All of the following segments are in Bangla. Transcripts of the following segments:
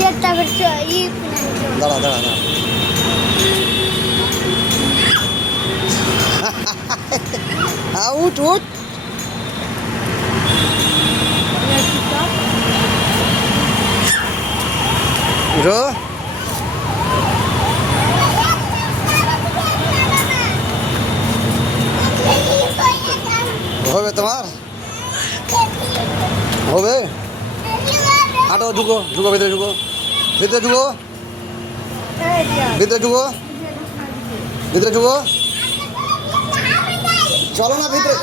চেয়ারটা করছ ই দাঁড়া দাঁড়া দাঁড়া হ্যাঁ উঠ উঠ হবে তোমার হবে হাঁটো ঢুকো ঢুকো ভিতরে ঢুকো ভিতরে ঢুকো। ভিতরে ঢুকো। ভিতরে ঢুকো। চলো না ভিতরে।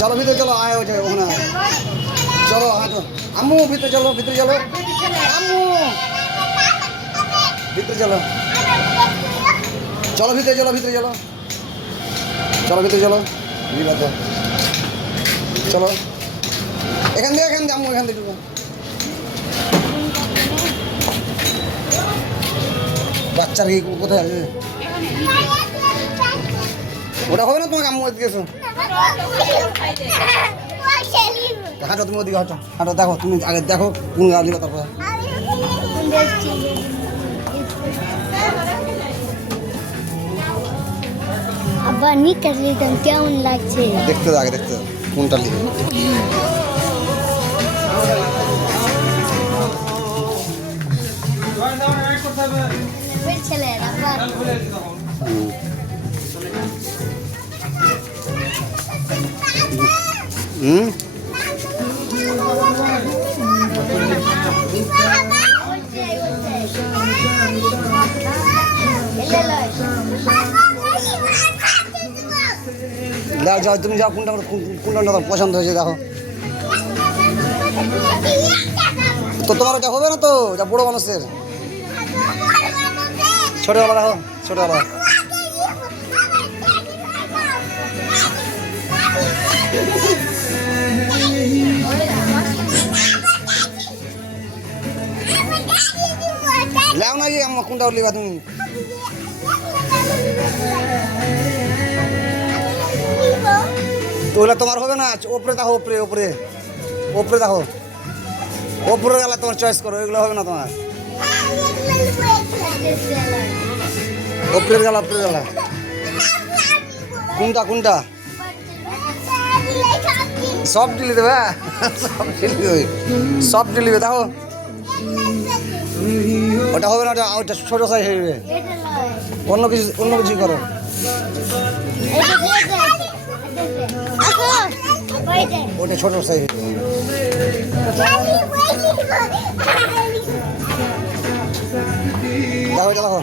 চলো ভিতরে চলো, আয় ওঠে ওখানে। চলো, হাঁটো। আম্মু, ভিতরে চলো ভিতরে চলো। আম্মু। ভিতরে চলো। চলো ভিতরে চলো ভিতরে চলো। চলো ভিতরে চলো। চলো। এখান দিয়ে এখান দিয়ে, আম্মু, এখান দিয়ে বাচ্চার কি কোথায় আছে? ওটা হবে না তোমাকে আম্মু এসো হাঁটো তুমি ওদিকে হাঁটো হাঁটো দেখো তুমি আগে দেখো কোন গাড়ি তারপর। আবার নিকাশ নিতাম কেমন লাগছে? দেখতে দাও আগে দেখতে দাও কোনটা লিখে ছেলে আবার হুম দাও, যাও, তুমি যাও, কোনটা কোন- কোনটা পছন্দ হয়েছে, দেখো। তো তোমার ওটা হবে না তো, যা বড় মানুষের। ছোটবেলা দেখো ছোটবেলা লাও না কি আমার কোনটা লিবা তুমি? তো ওগুলা তোমার হবে না ওপরে দেখো, ওপরে ওপরে। ওপরে দেখো। ওপরে গেলে তোমার চয়েস করো, এগুলো হবে না তোমার। ওপরে গেল ওপরে গেল। কোনটা কোনটা? সব ডিলি দেবে হ্যাঁ? সব ডিলি দেবে। সব ডিলি দেবে, দেখো। ওটা হবে না, ওটা ওটা ছোটো সাইজ হয়ে যাবে। অন্য কিছু অন্য কিছু করো। ওটা ছোটো সাইজ দেখো দেখো